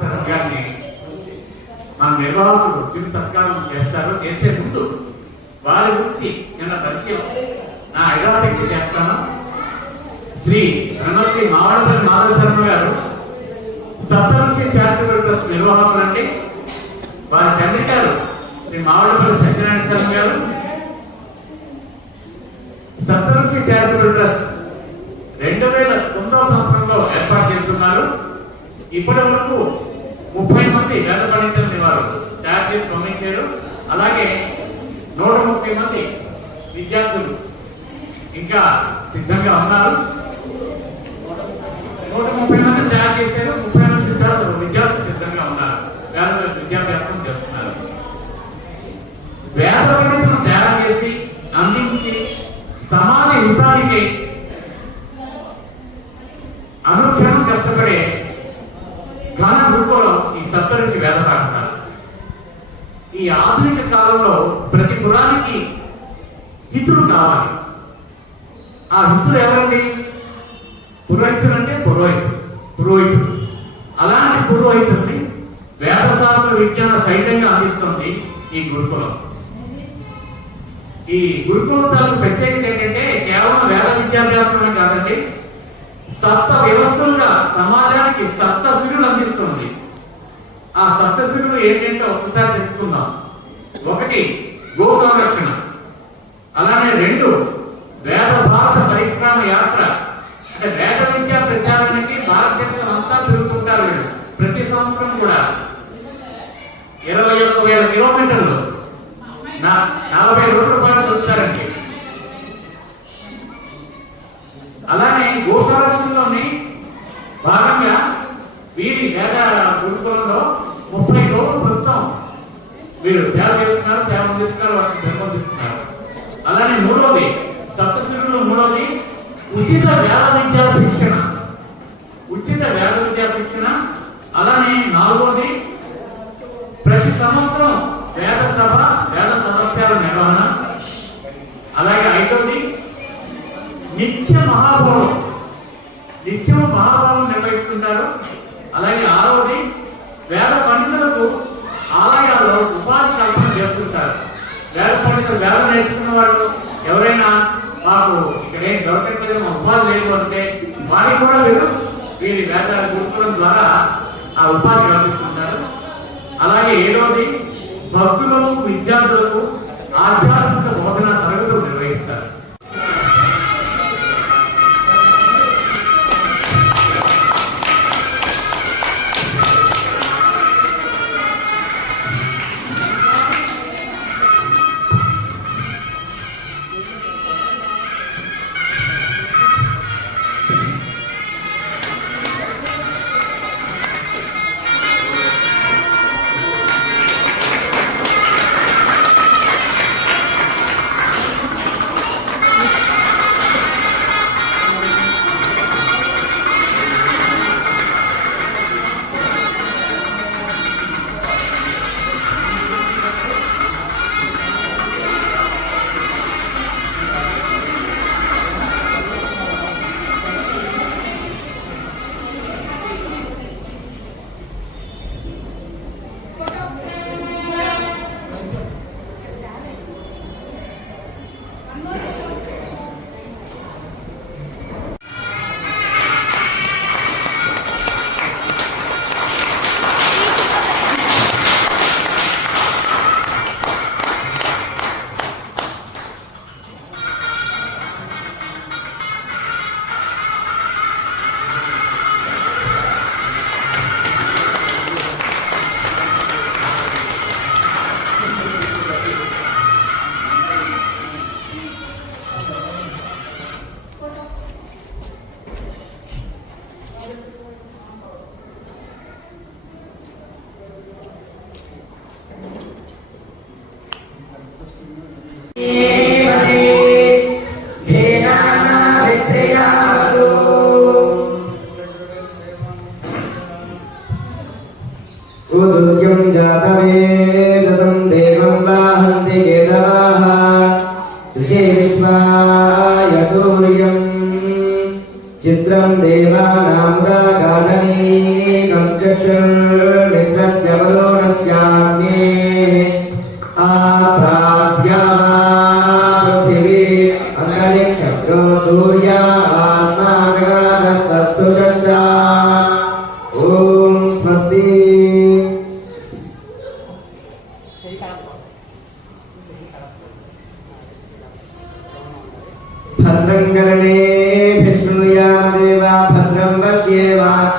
సర్గాన్ని మన నిర్వాహకులు చిరు సత్కారం చేస్తారు చేసే ముందు వారి గురించి నిన్న పరిచయం. నా ఐదవ చేస్తాను. శ్రీ రణశ్రీ మావడపల్లి మాధవ శర్మ గారు సప్తరుచి చారిటబుల్ ట్రస్ట్ నిర్వాహకులు అండి వారి తండ్రి గారు శ్రీ మావడపల్లి సత్యనారాయణ శర్మ గారు. సప్తరుచి చారిటబుల్ ట్రస్ట్ రెండు వేల తొమ్మిదవ సంవత్సరంలో ఏర్పాటు చేస్తున్నారు. ఇప్పటి వరకు ముప్పై మంది వేద పండితులని వారు తయారు చేసి పంపించారు. అలాగే నూట ముప్పై మంది విద్యార్థులు ఇంకా సిద్ధంగా ఉన్నారు. నూట ముప్పై మంది తయారు చేశారు. ముప్పై మంది సిద్ధార్థులు విద్యార్థులు సిద్ధంగా ఉన్నారు. వేద విద్యాభ్యాసం చేస్తున్నారు. వేద పండితులను తయారు చేసి అందించి సమాన యుద్ధానికి అందరికీ వేద పాఠశాల ఈ ఆధునిక కాలంలో ప్రతి కులానికి హితులు కావాలి. ఆ హితులు ఎవరండి? పురోహితులు అంటే పురోహితులు పురోహితులు. అలాంటి పురోహితుల్ని వేదశాస్త్ర విజ్ఞాన సైతంగా అందిస్తుంది ఈ గురుకులం. ఈ గురుకులం తాలూకు ప్రత్యేకత ఏంటంటే కేవలం వేద విద్యాభ్యాసమే కాదండి సప్త వ్యవస్థలుగా సమాజానికి సప్త సిరులు అందిస్తుంది. ఆ సప్త ఏంటంటే ఒక్కసారి తెలుసుకుందాం. ఒకటి గో సంరక్షణ. అలానే రెండు వేద భారత పరిక్రమ యాత్ర. అంటే వేద విద్యా ప్రచారానికి భారతదేశం అంతా తిరుగుతుంటారు ప్రతి సంవత్సరం కూడా. ఇరవై ఒక్క వేల కిలోమీటర్లు. నా నలభై రోజుల పాటు తిరుగుతారండి అలానే గో సంరక్షణలోని భాగంగా వీరి వేద గురుకులంలో ముప్పై రోజులు ప్రస్తుతం వీరు సేవ చేస్తున్నారు సేవ అందిస్తున్నారు వాటిని పెంపొందిస్తున్నారు. అలానే మూడోది సప్తశిరులో మూడోది ఉచిత వేద విద్యా శిక్షణ. ఉచిత వేద విద్యా శిక్షణ. అలానే నాలుగోది ప్రతి సంవత్సరం వేద సభ వేద సమస్యల నిర్వహణ. అలాగే ఐదోది నిత్య మహాభావం నిత్యం మహాభావం నిర్వహిస్తుంటారు అలాగే ఆరవది వేద పండితులకు ఆలయాల్లో ఉపాధి కల్పన వేల పండుగ వేల నేర్చుకున్న వాళ్ళు ఎవరైనా మాకు ఇక్కడ ఏం దొరకట్లేదు మా ఉపాధి లేదు అంటే వారికి కూడా వీరు వీరి వేద గురుకులం ద్వారా ఆ ఉపాధి కల్పిస్తుంటారు అలాగే ఏడవది భక్తులకు విద్యార్థులకు ఆధ్యాత్మిక బోధన తరగతులు నిర్వహిస్తారు. सूर्यं चित्रं देवानां गाननीकं चक्षुर्मित्रस्य वरुणस्यान्ये आप्राध्या पृथिवी अन्तरिक्षं सूर्या आत्मा जगादस्तस्तु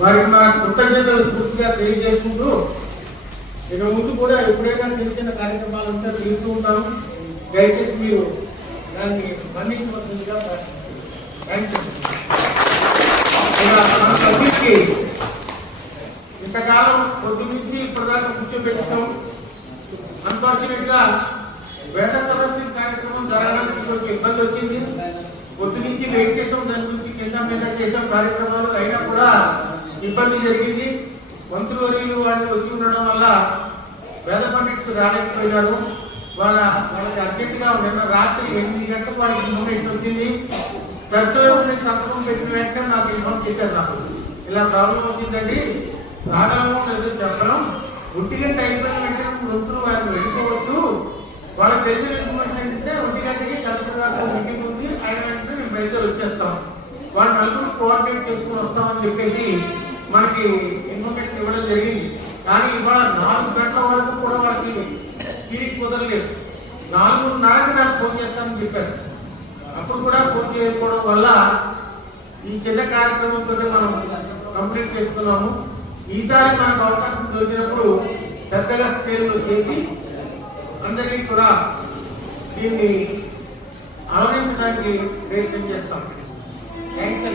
వారికి మా కృతజ్ఞతలు పూర్తిగా తెలియజేసుకుంటూ ఇక ముందు కూడా ఎప్పుడైనా చిన్న చిన్న కార్యక్రమాలు ఉంటే పిలుస్తూ ఉంటాము. దయచేసి మీరు దాన్ని మన్నించవలసిందిగా థ్యాంక్స్ ఇంతకాలం పొద్దు నుంచి ఇప్పటిదాకా కూర్చోబెట్టాం అన్ఫార్చునేట్గా వేద సదస్సు కార్యక్రమం జరగడానికి కొంచెం ఇబ్బంది వచ్చింది. పొద్దు నుంచి వెయిట్ చేసాం దాని గురించి కింద మీద చేసాం కార్యక్రమాలు. అయినా కూడా ఇబ్బంది జరిగింది. మంత్రివర్యులు వాళ్ళు వచ్చి ఉండడం వల్ల వేద పండిట్స్ రాలేకపోయినారు. వాళ్ళ వాళ్ళకి అర్జెంటుగా నిన్న రాత్రి ఎనిమిది గంటలకు వాళ్ళకి ఇన్ఫర్మేషన్ వచ్చింది. సత్యోగం సంతకం పెట్టిన వెంటనే నాకు ఇన్ఫార్మ్ చేశారు నాకు. ఇలా ప్రాబ్లం వచ్చిందండి. రాగలము లేదు చెప్పడం. ఒంటి గంట అయిపోయిన వెంటనే మంత్రులు వారు వెళ్ళిపోవచ్చు. వాళ్ళకి తెలిసిన ఇన్ఫర్మేషన్ ఏంటంటే ఒంటి గంటకి కలెక్టర్ గారితో మీటింగ్ ఉంది. ఆయన వెంటనే మేము బయలుదేరి వచ్చేస్తాం. వాళ్ళు నలుగురు కోఆర్డినేట్ చేసుకుని వస్తామని చెప్పేసి మనకి ఇన్ఫర్మేషన్ ఇవ్వడం జరిగింది. కానీ ఇవాళ నాలుగు గంటల వరకు కూడా వాళ్ళకి తిరిగి కుదరలేదు. నాలుగున్నరకి నాకు ఫోన్ చేస్తామని చెప్పారు. అప్పుడు కూడా ఫోన్ చేయకపోవడం వల్ల ఈ చిన్న కార్యక్రమంతో మనం కంప్లీట్ చేసుకున్నాము. ఈసారి మనకు అవకాశం దొరికినప్పుడు పెద్దగా స్కేల్లో చేసి అందరికీ కూడా దీన్ని ఆవరించడానికి ప్రయత్నం చేస్తాం. థ్యాంక్స్